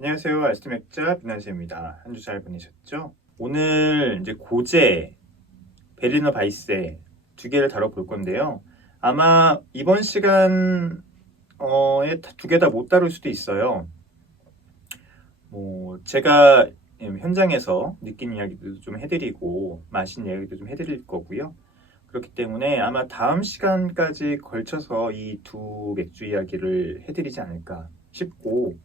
안녕하세요. 알스트 맥자 비난세입니다. 한 주 잘 보내셨죠? 오늘 이제 고제, 베르리너 바이세 두 개를 다뤄볼 건데요. 아마 이번 시간에 두 개 다 못 다룰 수도 있어요. 제가 현장에서 느낀 이야기도 좀 해드리고 맛있는 이야기도 좀 해드릴 거고요. 그렇기 때문에 아마 다음 시간까지 걸쳐서 이 두 맥주 이야기를 해드리지 않을까 싶고,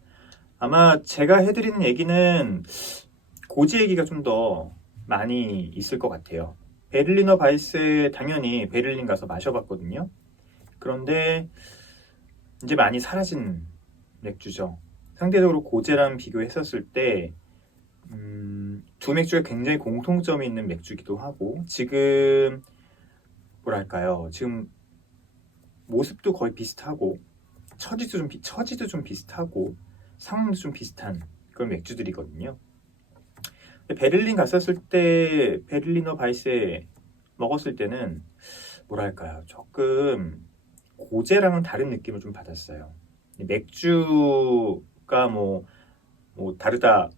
아마 제가 해드리는 얘기는 고지 얘기가 좀 더 많이 있을 것 같아요. 베를리너 바이스 당연히 베를린 가서 마셔봤거든요. 그런데 이제 많이 사라진 맥주죠. 상대적으로 고제랑 비교했었을 때 두 맥주가 굉장히 공통점이 있는 맥주기도 하고, 지금 뭐랄까요, 지금 모습도 거의 비슷하고 처지도 좀 비슷하고 상황도 좀 비슷한 그런 맥주들이거든요. 베를린 갔었을 때 베를리너 바이세 먹었을 때는 뭐랄까요, 조금 고제랑은 다른 느낌을 좀 받았어요. 맥주가 다르다,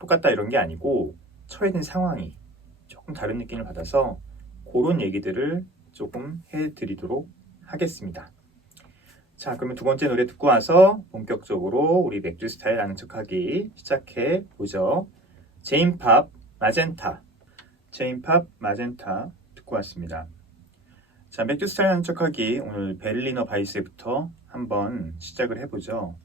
똑같다 이런 게 아니고 처해진 상황이 조금 다른 느낌을 받아서 그런 얘기들을 조금 해드리도록 하겠습니다. 자, 그러면 두 번째 노래 듣고 와서 본격적으로 우리 맥주 스타일 아는 척하기 시작해 보죠. 제인팝 마젠타, 제인팝 마젠타 듣고 왔습니다. 자, 맥주 스타일 아는 척하기 오늘 베를리너 바이스부터 한번 시작을 해보죠.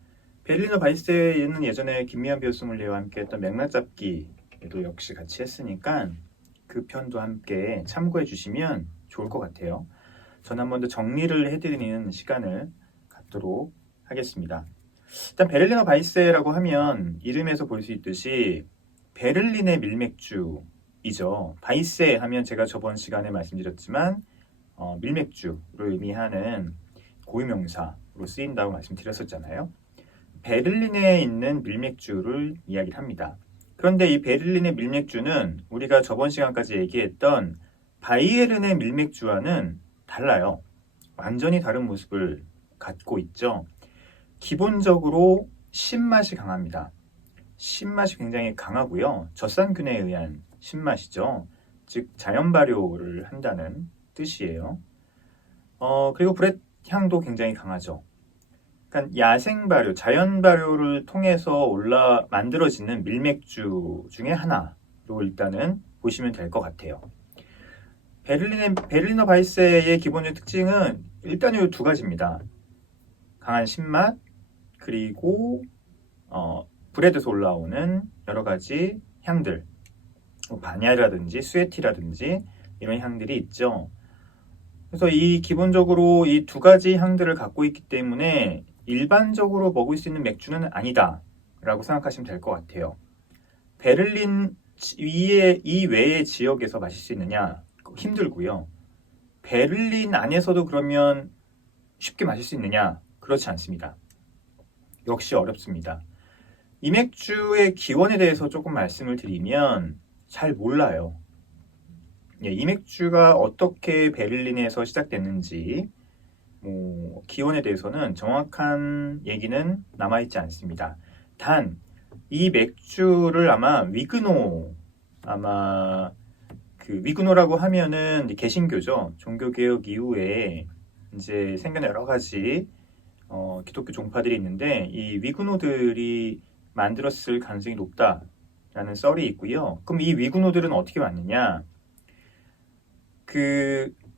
베를리너 바이스는 예전에 김미연 비어소믈리에와 함께 했던 맥락 잡기도 역시 같이 했으니까 그 편도 함께 참고해 주시면 좋을 것 같아요. 저는 한 번 더 정리를 해드리는 시간을 갖도록 하겠습니다. 일단 베를리너 바이세라고 하면 이름에서 볼 수 있듯이 베를린의 밀맥주이죠. 바이세 하면 제가 저번 시간에 말씀드렸지만 밀맥주를 의미하는 고유명사로 쓰인다고 말씀드렸었잖아요. 베를린에 있는 밀맥주를 이야기를 합니다. 그런데 이 베를린의 밀맥주는 우리가 저번 시간까지 얘기했던 바이에른의 밀맥주와는 달라요. 완전히 다른 모습을 갖고 있죠. 기본적으로 신맛이 강합니다. 신맛이 굉장히 강하고요. 젖산균에 의한 신맛이죠. 즉 자연 발효를 한다는 뜻이에요. 그리고 브렛 향도 굉장히 강하죠. 그러니까 야생 발효, 자연 발효를 통해서 만들어지는 밀맥주 중에 하나로 일단은 보시면 될 것 같아요. 베를리너 바이세의 기본적인 특징은 일단 이 두 가지입니다. 강한 신맛, 그리고 브레드에서 올라오는 여러 가지 향들, 바냐라든지 스웨티라든지 이런 향들이 있죠. 그래서 기본적으로 이 두 가지 향들을 갖고 있기 때문에 일반적으로 먹을 수 있는 맥주는 아니다 라고 생각하시면 될 것 같아요. 베를린 이외의 지역에서 마실 수 있느냐? 힘들고요. 베를린 안에서도 그러면 쉽게 마실 수 있느냐? 그렇지 않습니다. 역시 어렵습니다. 이 맥주의 기원에 대해서 조금 말씀을 드리면 잘 몰라요. 이 맥주가 어떻게 베를린에서 시작됐는지 기원에 대해서는 정확한 얘기는 남아있지 않습니다. 단 이 맥주를 위그노라고 하면은 개신교죠. 종교개혁 이후에 이제 생겨난 여러 가지 기독교 종파들이 있는데 이 위그노들이 만들었을 가능성이 높다라는 썰이 있고요. 그럼 이 위그노들은 어떻게 왔느냐?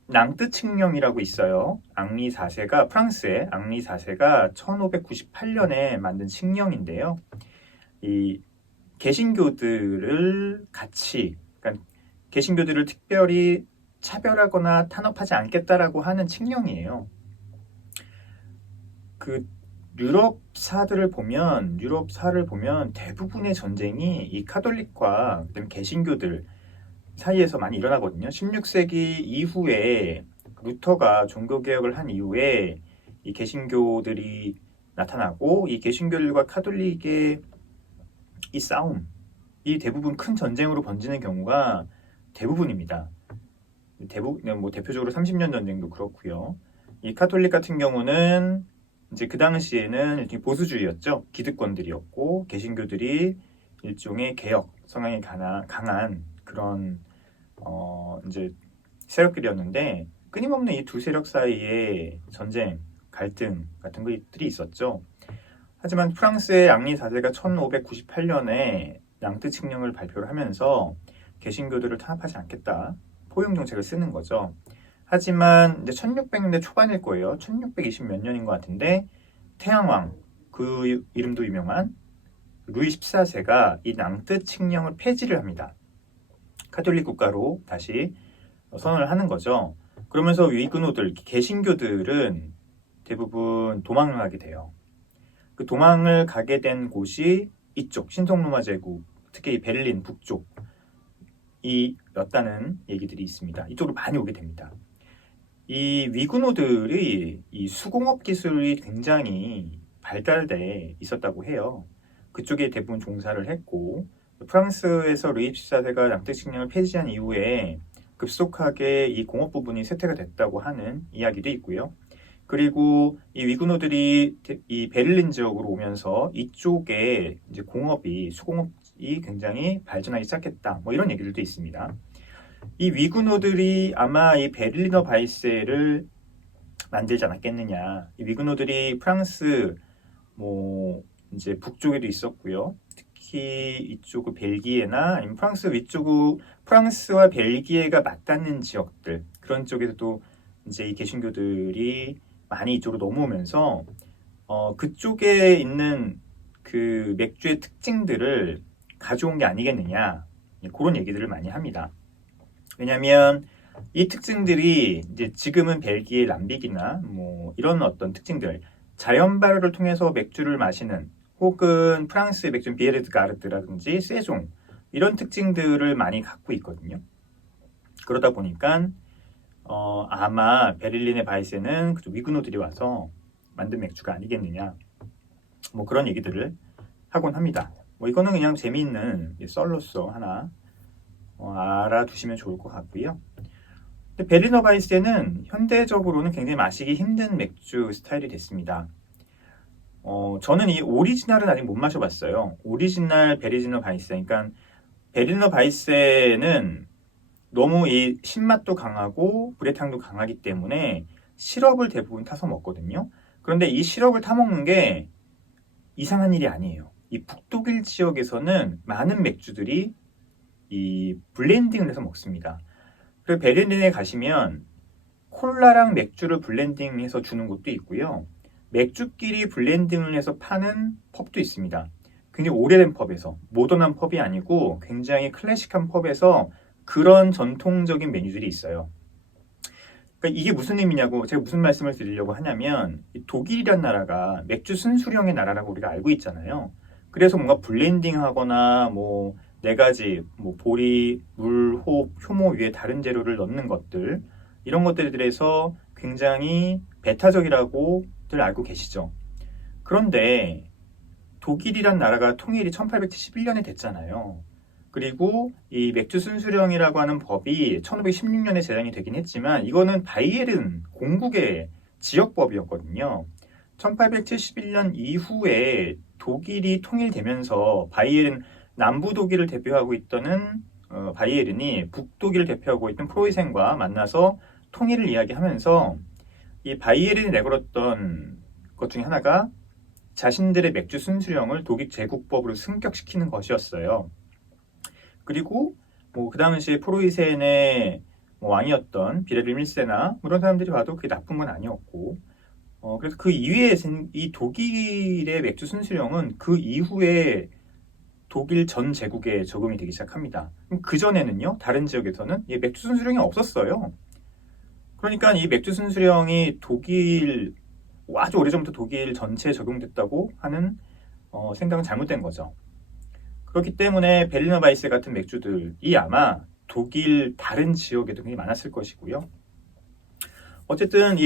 낭뜨 칙령이라고 있어요. 프랑스의 앙리 4세가 1598년에 만든 칙령인데요. 이 개신교들을 그러니까 개신교들을 특별히 차별하거나 탄압하지 않겠다라고 하는 칙령이에요. 유럽사를 보면 대부분의 전쟁이 이 카톨릭과 개신교들 사이에서 많이 일어나거든요. 16세기 이후에 루터가 종교개혁을 한 이후에 이 개신교들이 나타나고 이 개신교들과 카톨릭의 이 싸움이 대부분 큰 전쟁으로 번지는 경우가 대부분입니다. 대표적으로 30년 전쟁도 그렇고요. 이 카톨릭 같은 경우는 이제 그 당시에는 일종의 보수주의였죠. 기득권들이었고 개신교들이 일종의 개혁 성향이 강한 그런 이제 세력들이었는데 끊임없는 이 두 세력 사이에 전쟁, 갈등 같은 것들이 있었죠. 하지만 프랑스의 앙리 4세가 1598년에 낭트 칙령을 발표를 하면서 개신교들을 탄압하지 않겠다. 포용 정책을 쓰는 거죠. 하지만 이제 1600년대 초반일 거예요. 1620 몇 년인 것 같은데 태양왕, 그 이름도 유명한 루이 14세가 이 낭트 칙령을 폐지를 합니다. 카톨릭 국가로 다시 선언을 하는 거죠. 그러면서 위그노들, 개신교들은 대부분 도망을 하게 돼요. 그 도망을 가게 된 곳이 이쪽 신성로마 제국, 특히 이 베를린 북쪽이었다는 얘기들이 있습니다. 이쪽으로 많이 오게 됩니다. 이 위그노들이 이 수공업 기술이 굉장히 발달돼 있었다고 해요. 그쪽에 대부분 종사를 했고 프랑스에서 루이 14세가 낭트 칙령을 폐지한 이후에 급속하게 이 공업 부분이 쇠퇴가 됐다고 하는 이야기도 있고요. 그리고 이 위그노들이 이 베를린 지역으로 오면서 이쪽에 이제 수공업이 굉장히 발전하기 시작했다. 뭐 이런 얘기들도 있습니다. 이 위그노들이 아마 이 베를리너 바이세를 만들지 않았겠느냐. 이 위그노들이 프랑스 이제 북쪽에도 있었고요. 특히 이쪽 벨기에나 아니면 프랑스 위쪽 프랑스와 벨기에가 맞닿는 지역들 그런 쪽에서도 이제 이 개신교들이 많이 이쪽으로 넘어오면서 그쪽에 있는 그 맥주의 특징들을 가져온 게 아니겠느냐 그런 얘기들을 많이 합니다. 왜냐하면 이 특징들이 이제 지금은 벨기에 람빅이나 이런 어떤 특징들 자연 발효를 통해서 맥주를 마시는 혹은 프랑스의 맥주 비에르드 가르드라든지 세종 이런 특징들을 많이 갖고 있거든요. 그러다 보니까 아마 베를린의 바이세는 위그노들이 와서 만든 맥주가 아니겠느냐 그런 얘기들을 하곤 합니다. 이거는 그냥 재미있는 썰로서 하나 알아두시면 좋을 것 같고요. 근데 베를리너 바이세는 현대적으로는 굉장히 마시기 힘든 맥주 스타일이 됐습니다. 저는 이 오리지널은 아직 못 마셔봤어요. 오리지널 베를리너 바이세. 그러니까 베를리너 바이세는 너무 이 신맛도 강하고 불의향도 강하기 때문에 시럽을 대부분 타서 먹거든요. 그런데 이 시럽을 타 먹는 게 이상한 일이 아니에요. 이 북독일 지역에서는 많은 맥주들이 이 블렌딩을 해서 먹습니다. 그리고 베를린에 가시면 콜라랑 맥주를 블렌딩해서 주는 곳도 있고요. 맥주끼리 블렌딩을 해서 파는 펍도 있습니다. 굉장히 오래된 펍에서 모던한 펍이 아니고 굉장히 클래식한 펍에서 그런 전통적인 메뉴들이 있어요. 그러니까 이게 무슨 의미냐고 제가 무슨 말씀을 드리려고 하냐면 독일이란 나라가 맥주 순수령의 나라라고 우리가 알고 있잖아요. 그래서 뭔가 블렌딩하거나 네 가지 보리, 물, 호흡, 효모 위에 다른 재료를 넣는 것들 이런 것들에 대해서 굉장히 배타적이라고들 알고 계시죠. 그런데 독일이란 나라가 통일이 1871년에 됐잖아요. 그리고 이 맥주 순수령이라고 하는 법이 1516년에 제정이 되긴 했지만 이거는 바이에른 공국의 지역법이었거든요. 1871년 이후에 독일이 통일되면서 바이에른 남부 독일을 대표하고 있던 바이에른이 북독일을 대표하고 있던 프로이센과 만나서 통일을 이야기하면서 이 바이에른이 내걸었던 것 중에 하나가 자신들의 맥주 순수령을 독일 제국법으로 승격시키는 것이었어요. 그리고 그 당시에 프로이센의 왕이었던 비레르 1세나 이런 사람들이 봐도 그게 나쁜 건 아니었고 그래서 그 이후에 이 독일의 맥주 순수령은 그 이후에 독일 전 제국에 적용이 되기 시작합니다. 그전에는요 다른 지역에서는 이 맥주 순수령이 없었어요. 그러니까 이 맥주 순수령이 아주 오래전부터 독일 전체에 적용됐다고 하는 생각은 잘못된 거죠. 그렇기 때문에 베를리너 바이세 같은 맥주들이 아마 독일 다른 지역에도 굉장히 많았을 것이고요. 어쨌든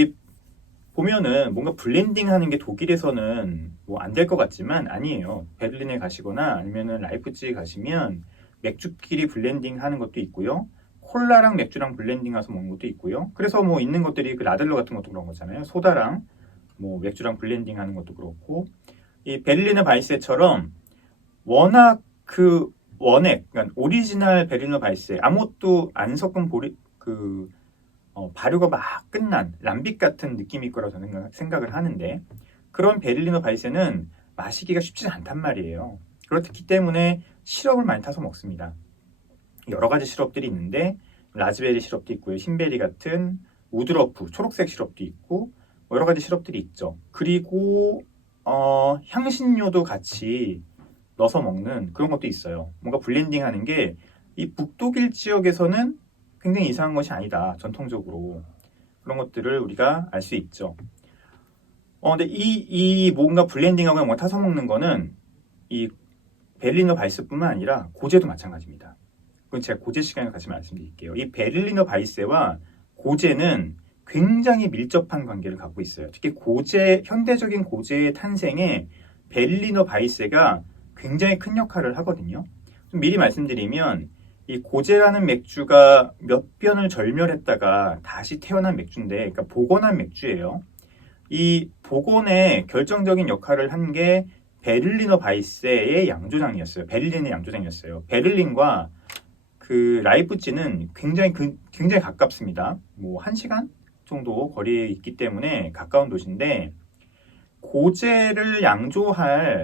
보면은 뭔가 블렌딩 하는 게 독일에서는 안 될 것 같지만 아니에요. 베를린에 가시거나 아니면은 라이프치히 가시면 맥주끼리 블렌딩 하는 것도 있고요. 콜라랑 맥주랑 블렌딩 해서 먹는 것도 있고요. 그래서 있는 것들이 그 라들러 같은 것도 그런 거잖아요. 소다랑 뭐 맥주랑 블렌딩 하는 것도 그렇고, 이 베를리너 바이세처럼 워낙 그 원액, 그러니까 오리지널 베를리너 바이세, 아무것도 안 섞은 발효가 막 끝난 람빅 같은 느낌일 거라고 저는 생각을 하는데, 그런 베를리너 바이세는 마시기가 쉽지 않단 말이에요. 그렇기 때문에 시럽을 많이 타서 먹습니다. 여러 가지 시럽들이 있는데 라즈베리 시럽도 있고요, 흰베리 같은 우드러프 초록색 시럽도 있고 여러 가지 시럽들이 있죠. 그리고 향신료도 같이 넣어서 먹는 그런 것도 있어요. 뭔가 블렌딩하는 게 이 북독일 지역에서는 굉장히 이상한 것이 아니다. 전통적으로 그런 것들을 우리가 알 수 있죠. 근데 이 뭔가 블렌딩하고 뭔가 타서 먹는 거는 이 베를리너 바이스뿐만 아니라 고제도 마찬가지입니다. 그건 제가 고제 시간에 같이 말씀드릴게요. 이 베를리너 바이세와 고제는 굉장히 밀접한 관계를 갖고 있어요. 특히 현대적인 고제의 탄생에 베를리너 바이세가 굉장히 큰 역할을 하거든요. 좀 미리 말씀드리면 이 고제라는 맥주가 몇 변을 절멸했다가 다시 태어난 맥주인데, 그러니까 복원한 맥주예요. 이 복원에 결정적인 역할을 한 게 베를리너 바이세의 양조장이었어요. 베를린의 양조장이었어요. 베를린과 그 라이프치는 굉장히 가깝습니다. 뭐 1시간 정도 거리에 있기 때문에 가까운 도시인데, 고제를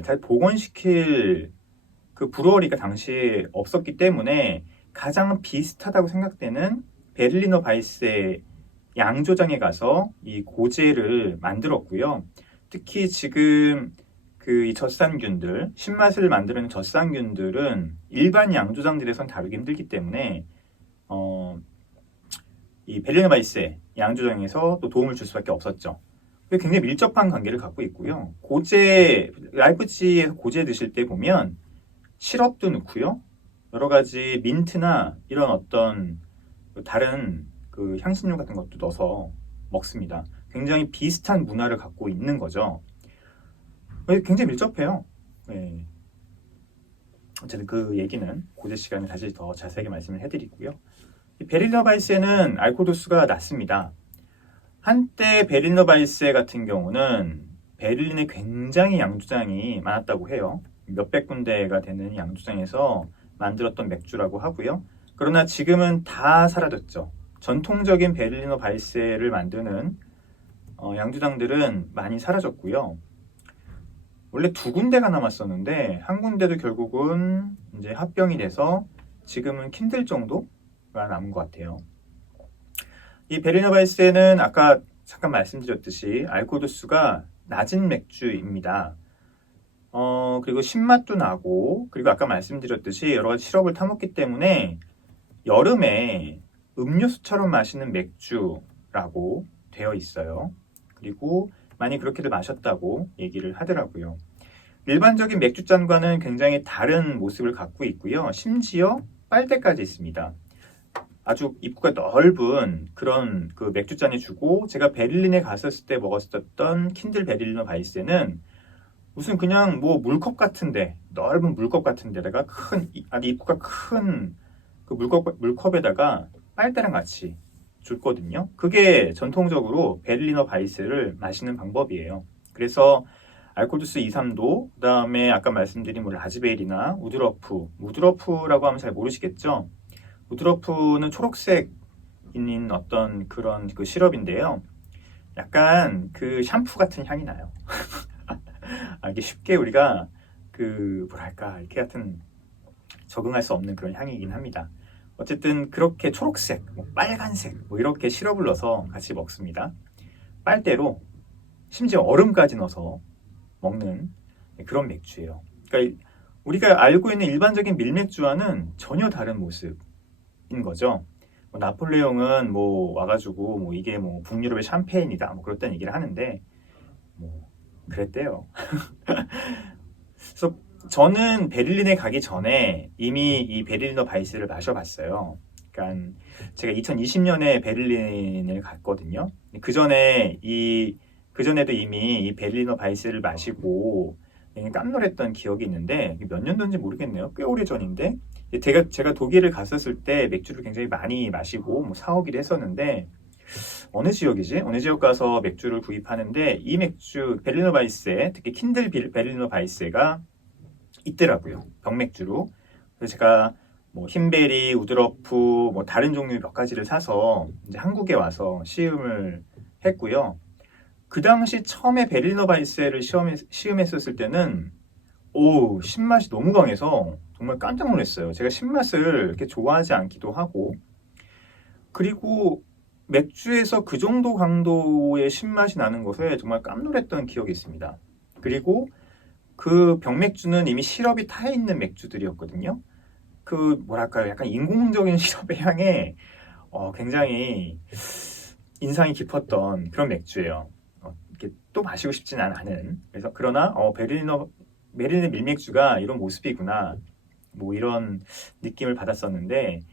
잘 복원시킬 그 브루어리가 당시에 없었기 때문에 가장 비슷하다고 생각되는 베를리너 바이세 양조장에 가서 이 고제를 만들었고요. 특히 지금 이 젖산균들, 신맛을 만드는 젖산균들은 일반 양조장들에선 다루기 힘들기 때문에 이 베를리너 바이세 양조장에서 또 도움을 줄 수밖에 없었죠. 굉장히 밀접한 관계를 갖고 있고요. 라이프치히에서 고제 드실 때 보면 시럽도 넣고요. 여러 가지 민트나 이런 어떤 다른 그 향신료 같은 것도 넣어서 먹습니다. 굉장히 비슷한 문화를 갖고 있는 거죠. 굉장히 밀접해요. 네. 어쨌든 그 얘기는 고제 시간에 다시 더 자세하게 말씀을 해드리고요. 베를리너 바이세는 알코올 도수가 낮습니다. 한때 베를리너 바이세 같은 경우는 베를린에 굉장히 양조장이 많았다고 해요. 몇백 군데가 되는 양조장에서 만들었던 맥주라고 하고요. 그러나 지금은 다 사라졌죠. 전통적인 베를리너 바이세를 만드는 양조장들은 많이 사라졌고요. 원래 2군데가 남았었는데 한 군데도 결국은 이제 합병이 돼서 지금은 킨들 정도가 남은 것 같아요. 이 베를리너 바이세는 아까 잠깐 말씀드렸듯이 알코올 도수가 낮은 맥주입니다. 그리고 신맛도 나고, 그리고 아까 말씀드렸듯이 여러 가지 시럽을 타먹기 때문에 여름에 음료수처럼 마시는 맥주라고 되어 있어요. 그리고 많이 그렇게들 마셨다고 얘기를 하더라고요. 일반적인 맥주잔과는 굉장히 다른 모습을 갖고 있고요. 심지어 빨대까지 있습니다. 아주 입구가 넓은 그런 그 맥주잔이 주고, 제가 베를린에 갔었을 때 먹었었던 킨들 베를리너 바이세는 무슨 그냥 뭐 물컵 같은데, 넓은 물컵 같은데다가 아주 입구가 큰 그 물컵에다가 빨대랑 같이 줬거든요. 그게 전통적으로 베를리너 바이세를 마시는 방법이에요. 그래서 알코올 도수 2, 3도, 그 다음에 아까 말씀드린 뭐 라즈베리나 우드러프라고 하면 잘 모르시겠죠? 우드러프는 초록색인 어떤 그런 그 시럽인데요. 약간 그 샴푸 같은 향이 나요. 이게 쉽게 우리가 뭐랄까, 이렇게 같은 적응할 수 없는 그런 향이긴 합니다. 어쨌든 그렇게 초록색, 빨간색 이렇게 시럽을 넣어서 같이 먹습니다. 빨대로 심지어 얼음까지 넣어서 먹는 그런 맥주예요. 그러니까 우리가 알고 있는 일반적인 밀맥주와는 전혀 다른 모습인 거죠. 나폴레옹은 와가지고 이게 북유럽의 샴페인이다 그랬다는 얘기를 하는데 그랬대요. 그래서 저는 베를린에 가기 전에 이미 이 베를리너 바이스를 마셔봤어요. 그러니까 제가 2020년에 베를린을 갔거든요. 그전에도 이미 이 베를리너 바이스를 마시고 깜놀했던 기억이 있는데, 몇 년도인지 모르겠네요. 꽤 오래 전인데, 제가 독일을 갔었을 때 맥주를 굉장히 많이 마시고 사오기도 했었는데, 어느 지역이지? 어느 지역 가서 맥주를 구입하는데 이 맥주 베를리너 바이세, 특히 킨들 베를리너 바이세가 있더라고요. 병맥주로. 그래서 제가 뭐 흰베리, 우드러프, 뭐 다른 종류 몇 가지를 사서 이제 한국에 와서 시음을 했고요. 그 당시 처음에 베를리너 바이세를 시음했었을 때는 신맛이 너무 강해서 정말 깜짝 놀랐어요. 제가 신맛을 이렇게 좋아하지 않기도 하고, 그리고 맥주에서 그 정도 강도의 신맛이 나는 것에 정말 깜놀했던 기억이 있습니다. 그리고 그 병맥주는 이미 시럽이 타 있는 맥주들이었거든요. 그 뭐랄까요, 약간 인공적인 시럽의 향에 굉장히 인상이 깊었던 그런 맥주예요. 이렇게 또 마시고 싶지는 않은. 그래서 그러나 베를리너 밀맥주가 이런 모습이구나, 뭐 이런 느낌을 받았었는데,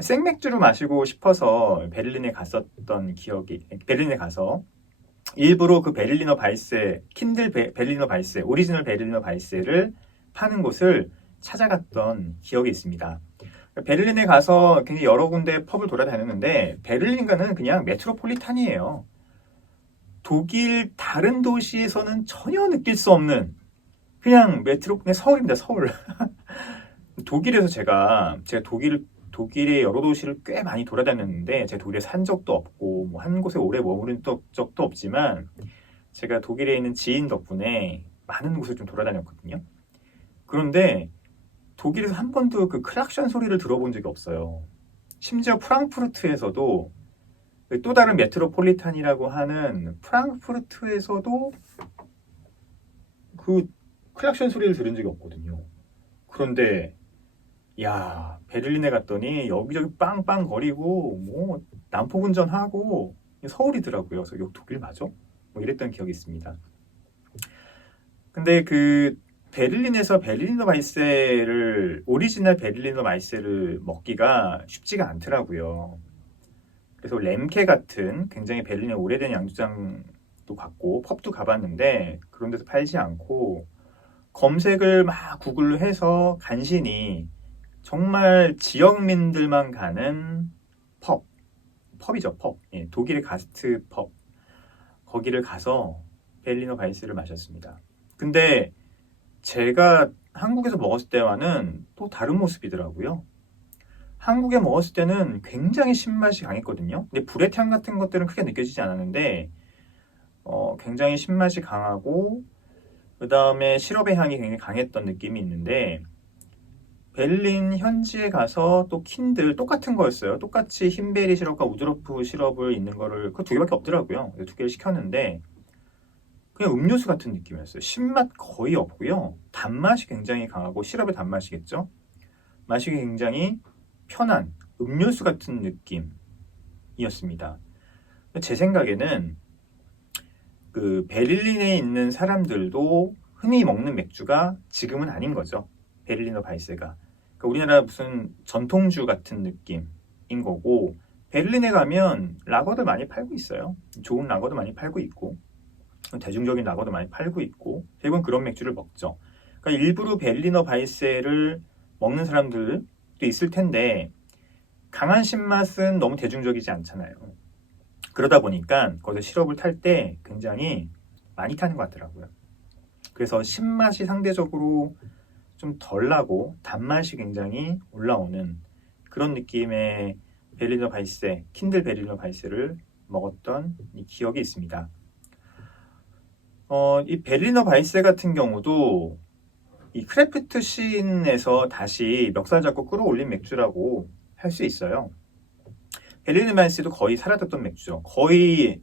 생맥주를 마시고 싶어서 베를린에 갔었던 기억이, 베를린에 가서 일부러 그 베를리너 바이세, 베를리너 바이세, 오리지널 베를리너 바이세를 파는 곳을 찾아갔던 기억이 있습니다. 베를린에 가서 굉장히 여러 군데 펍을 돌아다녔는데, 베를린가는 그냥 메트로폴리탄이에요. 독일 다른 도시에서는 전혀 느낄 수 없는 그냥 그냥 서울입니다, 서울. 독일에서 제가 독일의 여러 도시를 꽤 많이 돌아다녔는데, 제가 독일에 산 적도 없고 뭐 한 곳에 오래 머무른 적도 없지만, 제가 독일에 있는 지인 덕분에 많은 곳을 좀 돌아다녔거든요. 그런데 독일에서 한 번도 그 클락션 소리를 들어본 적이 없어요. 심지어 프랑크푸르트에서도, 또 다른 메트로폴리탄이라고 하는 프랑크푸르트에서도 그 클락션 소리를 들은 적이 없거든요. 그런데 베를린에 갔더니 여기저기 빵빵 거리고 뭐 난폭운전하고 서울이더라고요. 그래서 이거 독일 맞아? 뭐 이랬던 기억이 있습니다. 근데 그 베를린에서 오리지널 베를리너 바이세를 먹기가 쉽지가 않더라고요. 그래서 렘케 같은 굉장히 베를린의 오래된 양조장도 갔고 펍도 가봤는데 그런 데서 팔지 않고, 검색을 막 구글로 해서 간신히 정말 지역민들만 가는 펍이죠, 펍. 예, 독일의 가스트 펍. 거기를 가서 베를리너 바이스를 마셨습니다. 근데 제가 한국에서 먹었을 때와는 또 다른 모습이더라고요. 한국에 먹었을 때는 굉장히 신맛이 강했거든요. 근데 불의 향 같은 것들은 크게 느껴지지 않았는데, 굉장히 신맛이 강하고, 그 다음에 시럽의 향이 굉장히 강했던 느낌이 있는데, 베를린 현지에 가서 또 킨들 똑같은 거였어요. 똑같이 흰베리 시럽과 우드로프 시럽을 있는 거를 그 두 개밖에 없더라고요. 두 개를 시켰는데 그냥 음료수 같은 느낌이었어요. 신맛 거의 없고요. 단맛이 굉장히 강하고, 시럽의 단맛이겠죠. 맛이 굉장히 편한 음료수 같은 느낌이었습니다. 제 생각에는 그 베를린에 있는 사람들도 흔히 먹는 맥주가 지금은 아닌 거죠. 베를리너 바이세가. 그러니까 우리나라 무슨 전통주 같은 느낌인 거고, 베를린에 가면 라거들 많이 팔고 있어요. 좋은 라거도 많이 팔고 있고, 대중적인 라거도 많이 팔고 있고, 대부분 그런 맥주를 먹죠. 그러니까 일부러 베를리너 바이세를 먹는 사람들도 있을 텐데, 강한 신맛은 너무 대중적이지 않잖아요. 그러다 보니까 거기서 시럽을 탈 때 굉장히 많이 타는 것 같더라고요. 그래서 신맛이 상대적으로 좀 덜 나고 단맛이 굉장히 올라오는 그런 느낌의 베를리너 바이세, 킨들 베를리너 바이세를 먹었던 이 기억이 있습니다. 이 베를리너 바이세 같은 경우도 이 크래프트 씬에서 다시 멱살 잡고 끌어올린 맥주라고 할 수 있어요. 베를리너 바이세도 거의 사라졌던 맥주죠. 거의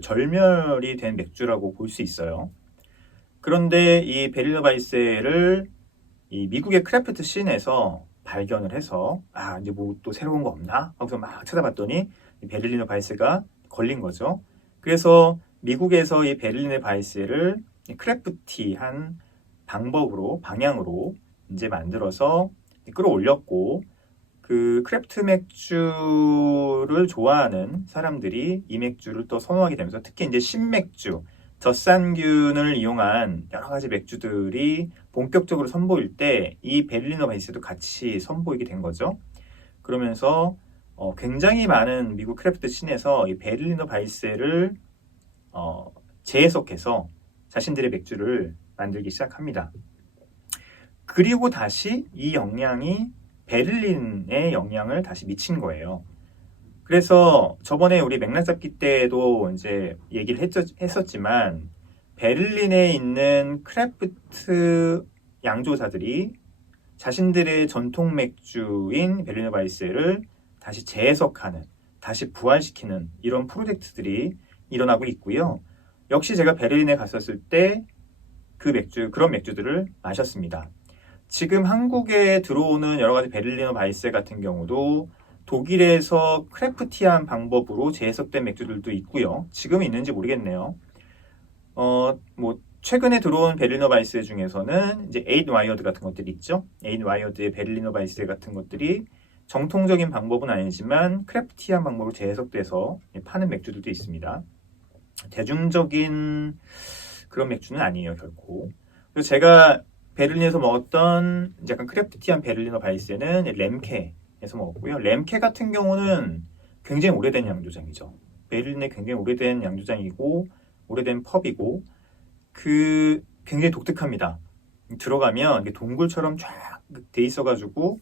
절멸이 된 맥주라고 볼 수 있어요. 그런데 이 베를리너 바이세를 이 미국의 크래프트 씬에서 발견을 해서 이제 뭐 또 새로운 거 없나? 하고서 막 찾아봤더니 이 베를리너 바이세가 걸린 거죠. 그래서 미국에서 이 베를리너 바이세를 크래프티한 방향으로 이제 만들어서 끌어올렸고, 그 크래프트 맥주를 좋아하는 사람들이 이 맥주를 또 선호하게 되면서, 특히 이제 신맥주, 젖산균을 이용한 여러 가지 맥주들이 본격적으로 선보일 때 이 베를리너 바이세도 같이 선보이게 된 거죠. 그러면서 굉장히 많은 미국 크래프트 씬에서 이 베를리너 바이스를 재해석해서 자신들의 맥주를 만들기 시작합니다. 그리고 다시 이 영향이 베를린에 영향을 다시 미친 거예요. 그래서 저번에 우리 맥락잡기 때도 이제 얘기를 했었지만 베를린에 있는 크래프트 양조사들이 자신들의 전통 맥주인 베를리너 바이스를 다시 재해석하는, 다시 부활시키는 이런 프로젝트들이 일어나고 있고요. 역시 제가 베를린에 갔었을 때 그런 맥주들을 마셨습니다. 지금 한국에 들어오는 여러 가지 베를리너 바이스 같은 경우도 독일에서 크래프티한 방법으로 재해석된 맥주들도 있고요. 지금 있는지 모르겠네요. 최근에 들어온 베를리너 바이스 중에서는 이제 에잇 와이어드 같은 것들이 있죠. 에잇 와이어드의 베를리너 바이스 같은 것들이 정통적인 방법은 아니지만 크래프티한 방법으로 재해석돼서 파는 맥주들도 있습니다. 대중적인 그런 맥주는 아니에요, 결코. 그래서 제가 베를린에서 먹었던 약간 크래프티한 베를리너 바이스는 렘케에서 먹었고요. 렘케 같은 경우는 굉장히 오래된 양조장이죠. 베를린에 굉장히 오래된 양조장이고 오래된 펍이고 굉장히 독특합니다. 들어가면 동굴처럼 쫙 돼 있어가지고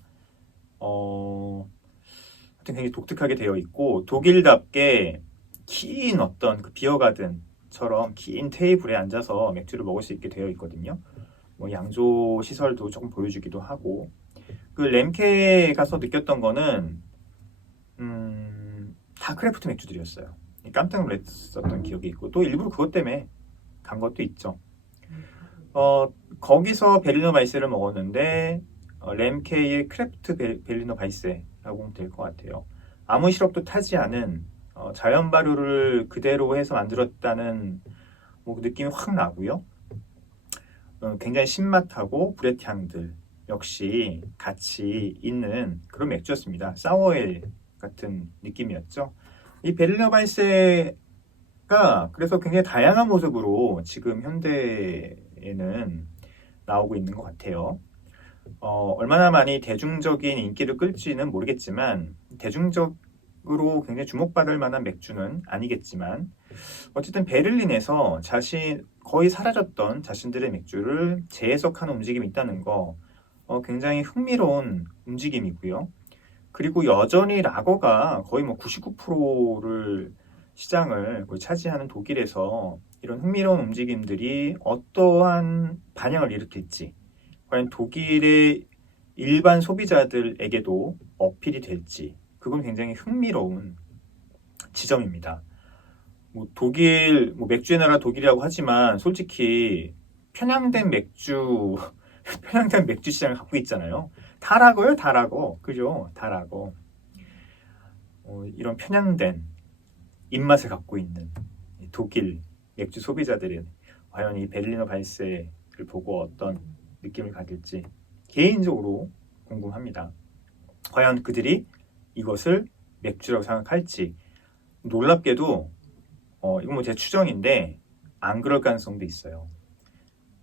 하여튼 굉장히 독특하게 되어 있고 독일답게 긴 어떤 그 비어가든처럼 긴 테이블에 앉아서 맥주를 먹을 수 있게 되어 있거든요. 양조 시설도 조금 보여주기도 하고 그 렘케에 가서 느꼈던 거는 다 크래프트 맥주들이었어요. 깜짝 놀랐었던 기억이 있고 또 일부러 그것 때문에 간 것도 있죠. 거기서 베를리너 바이스를 먹었는데 렘케의 크래프트 베를리너 바이스라고 보면 될 것 같아요. 아무 시럽도 타지 않은 자연 발효를 그대로 해서 만들었다는 느낌이 확 나고요. 굉장히 신맛하고 브렛 향들 역시 같이 있는 그런 맥주였습니다. 사워에일 같은 느낌이었죠. 이 베를리너 바이스가 그래서 굉장히 다양한 모습으로 지금 현대에는 나오고 있는 것 같아요. 얼마나 많이 대중적인 인기를 끌지는 모르겠지만 대중적으로 굉장히 주목받을 만한 맥주는 아니겠지만 어쨌든 베를린에서 거의 사라졌던 자신들의 맥주를 재해석하는 움직임이 있다는 거 굉장히 흥미로운 움직임이고요. 그리고 여전히 라거가 거의 99%를 시장을 거의 차지하는 독일에서 이런 흥미로운 움직임들이 어떠한 반향을 일으킬지 과연 독일의 일반 소비자들에게도 어필이 될지 그건 굉장히 흥미로운 지점입니다. 독일 맥주의 나라 독일이라고 하지만 솔직히 편향된 맥주 시장을 갖고 있잖아요. 다라고요, 다라고. 그죠? 다라고. 이런 편향된 입맛을 갖고 있는 독일 맥주 소비자들은 과연 이 베를리너 바이스를 보고 어떤 느낌을 가질지 개인적으로 궁금합니다. 과연 그들이 이것을 맥주라고 생각할지. 놀랍게도 이건 제 추정인데 안 그럴 가능성도 있어요.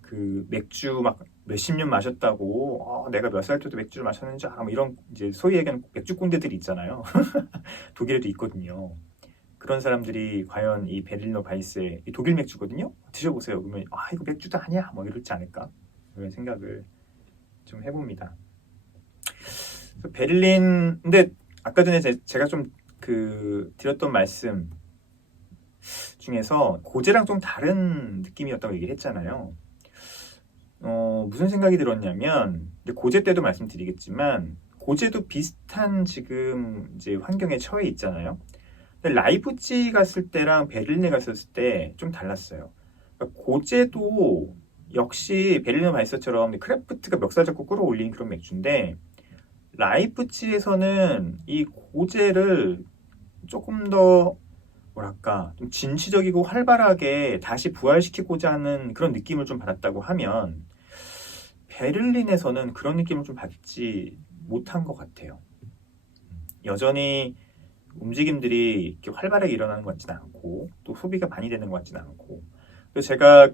그 맥주 막 몇십 년 마셨다고 내가 몇 살 때도 맥주를 마셨는지 이런 이제 소위 얘기하는 맥주 꼰대들이 있잖아요. 독일에도 있거든요. 그런 사람들이 과연 이 베를리너 바이스의 독일 맥주거든요. 드셔보세요. 그러면 이거 맥주도 아니야 이럴지 않을까 이런 생각을 좀 해봅니다. 베를린 근데 아까 전에 제가 좀 드렸던 말씀 중에서 고제랑 좀 다른 느낌이었다고 얘기를 했잖아요. 무슨 생각이 들었냐면 고제 때도 말씀드리겠지만 고제도 비슷한 지금 이제 환경에 처해 있잖아요. 근데 라이프치 갔을 때랑 베를린에 갔을 때 좀 달랐어요. 그러니까 고제도 역시 베를리너 바이스처럼 크래프트가 멱살 잡고 끌어올린 그런 맥주인데 라이프치에서는 이 고제를 조금 더 좀 진취적이고 활발하게 다시 부활시키고자 하는 그런 느낌을 좀 받았다고 하면 베를린에서는 그런 느낌을 좀 받지 못한 것 같아요. 여전히 움직임들이 이렇게 활발하게 일어나는 것 같지는 않고 또 소비가 많이 되는 것 같지는 않고 그래서 제가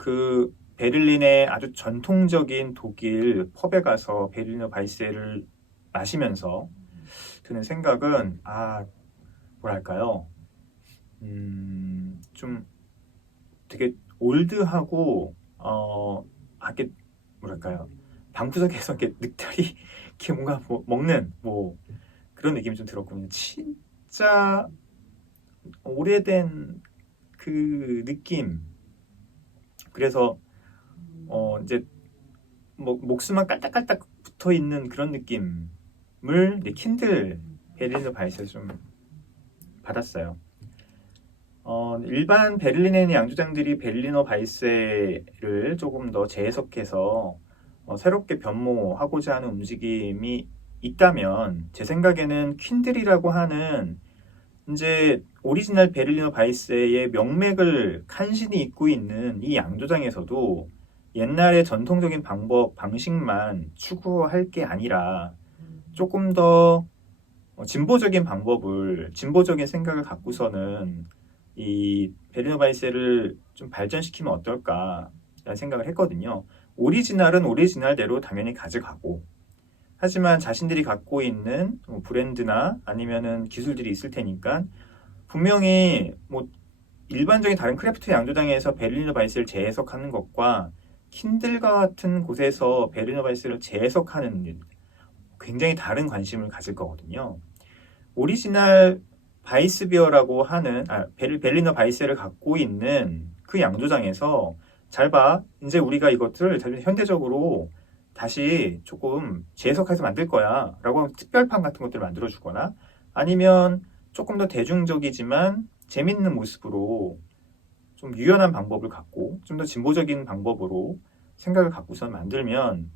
베를린의 아주 전통적인 독일 펍에 가서 베를리너 바이스를 마시면서 드는 생각은 뭐랄까요? 좀 되게 올드하고 이렇게 뭐랄까요? 방구석에서 이렇게 늑다리 이렇게 뭔가 먹는 그런 느낌이 좀 들었거든요. 진짜 오래된 그 느낌. 그래서 이제 목수만 깔딱깔딱 붙어 있는 그런 느낌을 킨들 베를리너 바이스에서 좀 받았어요. 일반 베를린에 있는 양조장들이 베를리너 바이스를 조금 더 재해석해서 새롭게 변모하고자 하는 움직임이 있다면 제 생각에는 킨들이라고 하는 이제 오리지널 베를리너 바이스의 명맥을 간신히 잇고 있는 이 양조장에서도 옛날의 전통적인 방식만 추구할 게 아니라 조금 더 진보적인 진보적인 생각을 갖고서는 이 베를리너 바이스를 좀 발전시키면 어떨까라는 생각을 했거든요. 오리지널은 오리지널대로 당연히 가져가고, 하지만 자신들이 갖고 있는 브랜드나 아니면은 기술들이 있을 테니까 분명히 일반적인 다른 크래프트 양조장에서 베를리너 바이스를 재해석하는 것과 킨들과 같은 곳에서 베를리너 바이스를 재해석하는 일, 굉장히 다른 관심을 가질 거거든요. 오리지널 바이스비어라고 하는 베를리너 바이스를 갖고 있는 그 양조장에서 잘 봐, 이제 우리가 이것을 현대적으로 다시 조금 재해석해서 만들 거야 라고 특별판 같은 것들을 만들어 주거나, 아니면 조금 더 대중적이지만 재밌는 모습으로 좀 유연한 방법을 갖고 좀 더 진보적인 방법으로 생각을 갖고서 만들면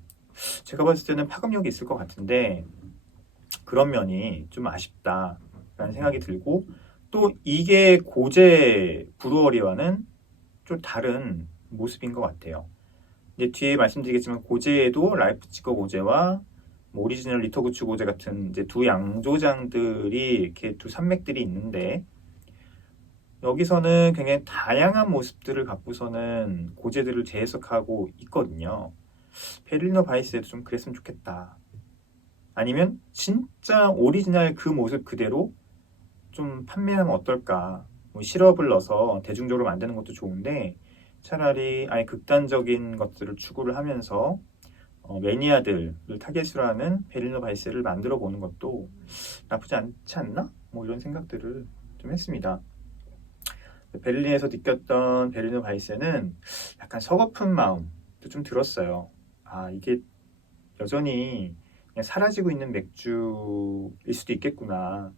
제가 봤을 때는 파급력이 있을 것 같은데, 그런 면이 좀 아쉽다라는 생각이 들고, 또 이게 고제 브루어리와는 좀 다른 모습인 것 같아요. 이제 뒤에 말씀드리겠지만 고제에도 라이프치거 고제와 오리지널 리터구츠 고제 같은 이제 두 양조장들이 이렇게 두 산맥들이 있는데, 여기서는 굉장히 다양한 모습들을 갖고서는 고제들을 재해석하고 있거든요. 베를리너 바이스에도 좀 그랬으면 좋겠다. 아니면 진짜 오리지널 그 모습 그대로 좀 판매하면 어떨까. 시럽을 넣어서 대중적으로 만드는 것도 좋은데, 차라리 아예 극단적인 것들을 추구를 하면서 매니아들을 타겟으로 하는 베를리너 바이스를 만들어 보는 것도 나쁘지 않지 않나? 이런 생각들을 좀 했습니다. 베를린에서 느꼈던 베를리너 바이스는 약간 서글픈 마음도 좀 들었어요. 이게 여전히 그냥 사라지고 있는 맥주일 수도 있겠구나.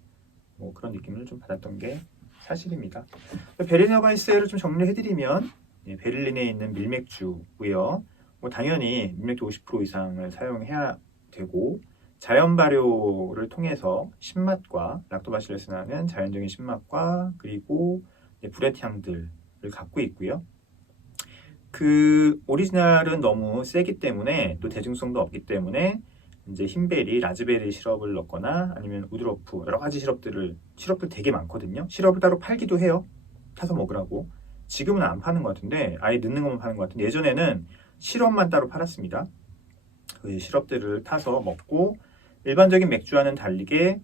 그런 느낌을 좀 받았던 게 사실입니다. 베를리너 바이스를 좀 정리해드리면, 베를린에 있는 밀맥주고요. 당연히 밀맥주 50% 이상을 사용해야 되고, 자연 발효를 통해서 신맛과 락토바실레스 나는 자연적인 신맛과 그리고 브렛 향들을 갖고 있고요. 그 오리지널은 너무 세기 때문에, 또 대중성도 없기 때문에 이제 흰베리, 라즈베리 시럽을 넣거나 아니면 우드로프, 여러 가지 시럽들 되게 많거든요. 시럽을 따로 팔기도 해요. 타서 먹으라고. 지금은 안 파는 것 같은데, 아예 넣는 것만 파는 것 같은데, 예전에는 시럽만 따로 팔았습니다. 그 시럽들을 타서 먹고, 일반적인 맥주와는 달리게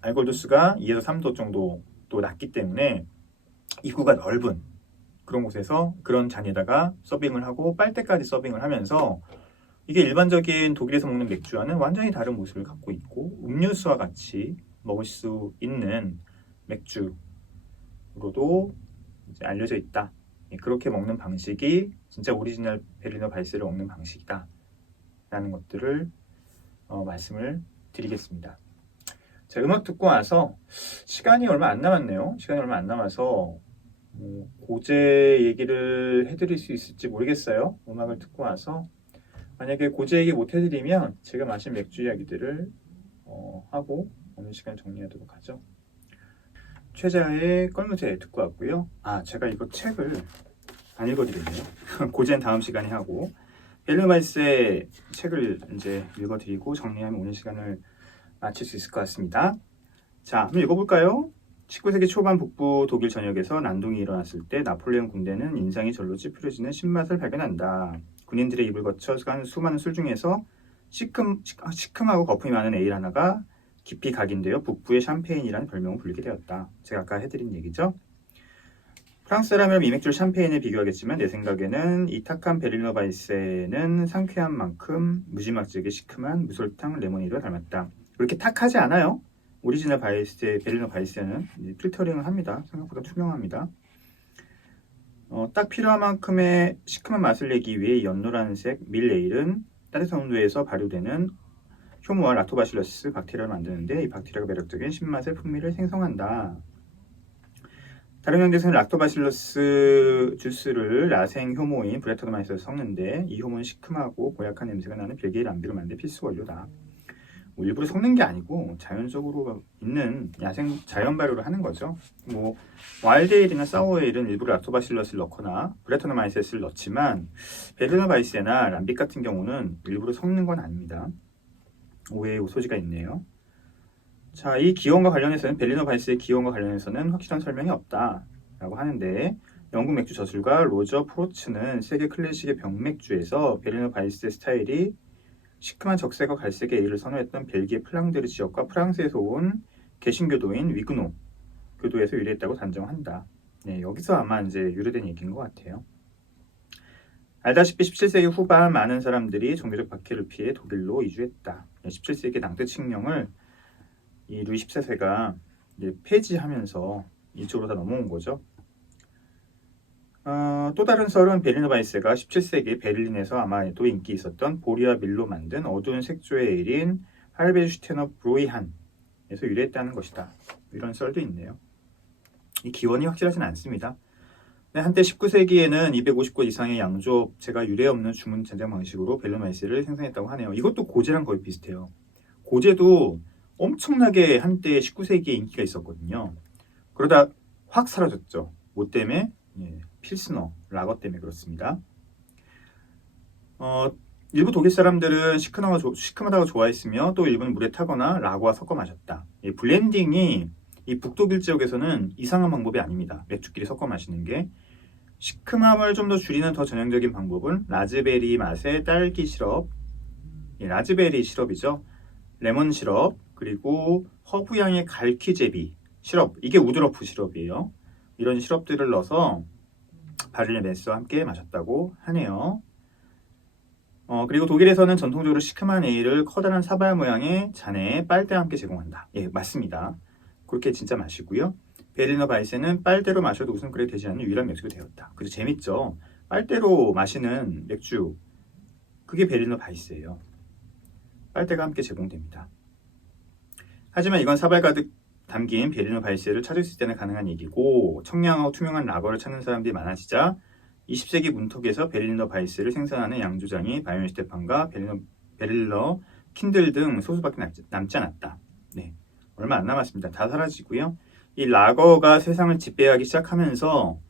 알코올 도수가 2에서 3도 정도 또 낮기 때문에 입구가 넓은 그런 곳에서 그런 잔에다가 서빙을 하고 빨대까지 서빙을 하면서, 이게 일반적인 독일에서 먹는 맥주와는 완전히 다른 모습을 갖고 있고, 음료수와 같이 먹을 수 있는 맥주로도 이제 알려져 있다. 그렇게 먹는 방식이 진짜 오리지널 베를리너 바이스를 먹는 방식이다 라는 것들을 말씀을 드리겠습니다. 자, 음악 듣고 와서 시간이 얼마 안 남았네요. 시간이 얼마 안 남아서 고제 얘기를 해드릴 수 있을지 모르겠어요. 음악을 듣고 와서 만약에 고제 얘기 못 해드리면 제가 마신 맥주 이야기들을 하고 오늘 시간 정리하도록 하죠. 최자의 껄무새 듣고 왔고요. 제가 이거 책을 안 읽어드렸네요. 고제는 다음 시간에 하고, 베를리너 바이스의 책을 이제 읽어드리고 정리하면 오늘 시간을 마칠 수 있을 것 같습니다. 자, 한번 읽어볼까요? 19세기 초반 북부 독일 전역에서 난동이 일어났을 때 나폴레옹 군대는 인상이 절로 찌푸려지는 신맛을 발견한다. 군인들의 입을 거쳐 간 수많은 술 중에서 시큼하고 거품이 많은 에일 하나가 깊이 각인되어 북부의 샴페인이라는 별명을 불리게 되었다. 제가 아까 해드린 얘기죠. 프랑스 사람이라면 이 맥주를 샴페인에 비교하겠지만 내 생각에는 이 탁한 베를리너 바이세는 상쾌한 만큼 무지막지하게 시큼한 무설탕 레모니드와 닮았다. 그렇게 탁하지 않아요. 오리지널 바이세, 베를리너 바이세는 필터링을 합니다. 생각보다 투명합니다. 딱 필요한 만큼의 시큼한 맛을 내기 위해 연노란색 밀레일은 따뜻한 온도에서 발효되는 효모와 락토바실러스 박테리아를 만드는데 이 박테리아가 매력적인 신맛의 풍미를 생성한다. 다른 현지에서는 락토바실러스 주스를 야생 효모인 브레터노마이스에서 섞는데 이 효모는 시큼하고 고약한 냄새가 나는 별개의 람비로 만든 필수 원료다. 뭐 일부러 섞는 게 아니고 자연적으로 있는 야생 자연 발효를 하는 거죠. 뭐 와일드에일이나 사워에일은 일부러 락토바실러스를 넣거나 브레터노마이스를 넣지만 베르너바이스나 람빅 같은 경우는 일부러 섞는 건 아닙니다. 오해의 소지가 있네요. 자, 이 기원과 관련해서는 베를리너 바이스의 기원과 관련해서는 확실한 설명이 없다라고 하는데 영국 맥주 저술가 로저 프로츠는 세계 클래식의 병맥주에서 베를리너 바이스의 스타일이 시큼한 적색과 갈색의 에일을 선호했던 벨기에 플랑드르 지역과 프랑스에서 온 개신교도인 위그노 교도에서 유래했다고 단정한다. 네, 여기서 아마 이제 유래된 얘기인 것 같아요. 알다시피 17세기 후반 많은 사람들이 종교적 박해를 피해 독일로 이주했다. 17세기 낭트 칙령을 이 루이 14세가 폐지하면서 이쪽으로 다 넘어온 거죠. 또 다른 썰은 베를리너 바이스가 17세기 베를린에서 아마 또 인기 있었던 보리와 밀로 만든 어두운 색조의 에일인 할베슈테너 브로이한에서 유래했다는 것이다. 이런 썰도 있네요. 이 기원이 확실하진 않습니다. 한때 19세기에는 250곳 이상의 양조업체가 유례 없는 주문 제작 방식으로 베를리너 바이스를 생산했다고 하네요. 이것도 고제랑 거의 비슷해요. 고제도 엄청나게 한때 19세기에 인기가 있었거든요. 그러다 확 사라졌죠. 뭐 때문에? 필스너, 라거 때문에 그렇습니다. 일부 독일 사람들은 시큼하다고 좋아했으며 또 일부는 물에 타거나 라거와 섞어 마셨다. 이 블렌딩이 이 북독일 지역에서는 이상한 방법이 아닙니다. 맥주끼리 섞어 마시는 게. 시큼함을 좀 더 줄이는 더 전형적인 방법은 라즈베리 맛의 딸기 시럽, 라즈베리 시럽이죠. 레몬 시럽, 그리고 허브향의 갈퀴제비 시럽, 이게 우드러프 시럽이에요. 이런 시럽들을 넣어서 바를레 메스와 함께 마셨다고 하네요. 그리고 독일에서는 전통적으로 시큼한 에일을 커다란 사발 모양의 잔에 빨대와 함께 제공한다. 예, 맞습니다. 그렇게 진짜 마시고요. 베를리너 바이스는 빨대로 마셔도 웃음거리 되지 않는 유일한 맥주가 되었다. 그래서 재밌죠. 빨대로 마시는 맥주, 그게 베를리너 바이스예요. 빨대가 함께 제공됩니다. 하지만 이건 사발 가득 담긴 베를리너 바이스를 찾을 수 있다는 가능한 얘기고 청량하고 투명한 라거를 찾는 사람들이 많아지자 20세기 문턱에서 베를리너 바이스를 생산하는 양조장이 바이온 스테판과 베를리너 킨들 등 소수밖에 남지 않았다. 네, 얼마 안 남았습니다. 다 사라지고요. 이 라거가 세상을 지배하기 시작하면서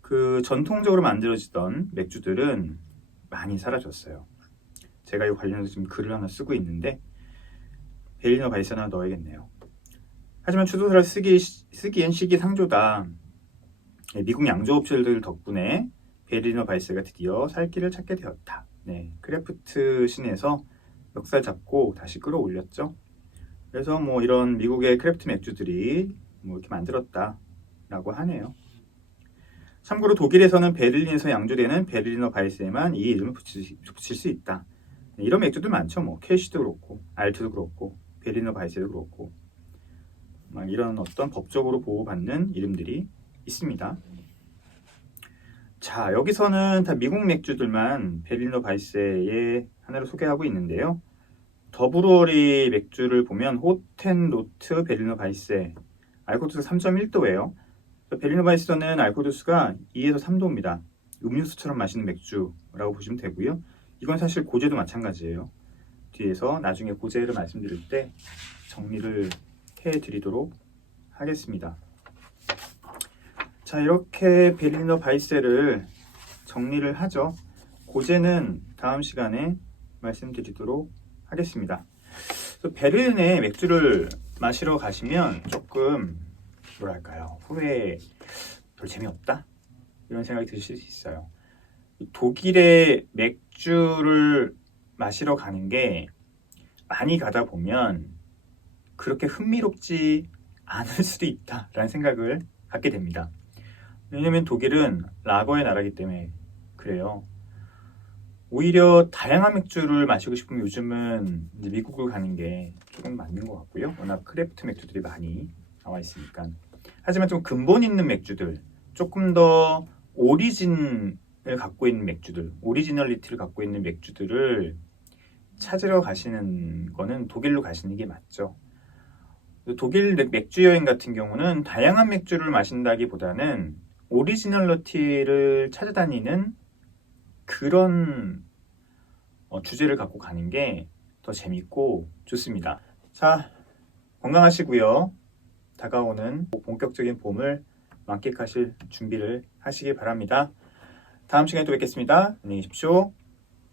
그 전통적으로 만들어지던 맥주들은 많이 사라졌어요. 제가 이 관련해서 지금 글을 하나 쓰고 있는데 베를리너 바이스 하나 넣어야겠네요. 하지만 추도사를 쓰기엔 시기상조다. 미국 양조업체들 덕분에 베를리너 바이스가 드디어 살 길을 찾게 되었다. 네, 크래프트 씬에서 역사를 잡고 다시 끌어올렸죠. 그래서 뭐 이런 미국의 크래프트 맥주들이 뭐 이렇게 만들었다라고 하네요. 참고로 독일에서는 베를린에서 양조되는 베를리너 바이스에만 이 이름을 붙일 수 있다. 이런 맥주들 많죠. 뭐 캐시도 그렇고 알트도 그렇고 베를리너 바이스도 그렇고 막 이런 어떤 법적으로 보호받는 이름들이 있습니다. 자, 여기서는 다 미국 맥주들만 베를리너 바이스의 하나로 소개하고 있는데요. 더브루어리 맥주를 보면 호텐노트 베를리너 바이스 알코도수 3.1도예요. 베를리너 바이스는 알코도수가 2에서 3도입니다. 음료수처럼 마시는 맥주라고 보시면 되고요. 이건 사실 고제도 마찬가지예요. 뒤에서 나중에 고제를 말씀드릴 때 정리를 해드리도록 하겠습니다. 자, 이렇게 베를리너 바이스를 정리를 하죠. 고제는 다음 시간에 말씀드리도록 하겠습니다. 베를린에 맥주를 마시러 가시면 조금 뭐랄까요, 후회 별 재미없다 이런 생각이 드실 수 있어요. 독일의 맥주를 마시러 가는 게 많이 가다 보면 그렇게 흥미롭지 않을 수도 있다라는 생각을 갖게 됩니다. 왜냐면 독일은 라거의 나라이기 때문에 그래요. 오히려 다양한 맥주를 마시고 싶으면 요즘은 이제 미국을 가는 게 조금 맞는 것 같고요. 워낙 크래프트 맥주들이 많이 나와 있으니까. 하지만 좀 근본 있는 맥주들, 조금 더 오리진을 갖고 있는 맥주들, 오리지널리티를 갖고 있는 맥주들을 찾으러 가시는 거는 독일로 가시는 게 맞죠. 독일 맥주 여행 같은 경우는 다양한 맥주를 마신다기보다는 오리지널리티를 찾아다니는 그런 주제를 갖고 가는 게 더 재밌고 좋습니다. 자, 건강하시고요. 다가오는 본격적인 봄을 만끽하실 준비를 하시기 바랍니다. 다음 시간에 또 뵙겠습니다. 안녕히 계십시오.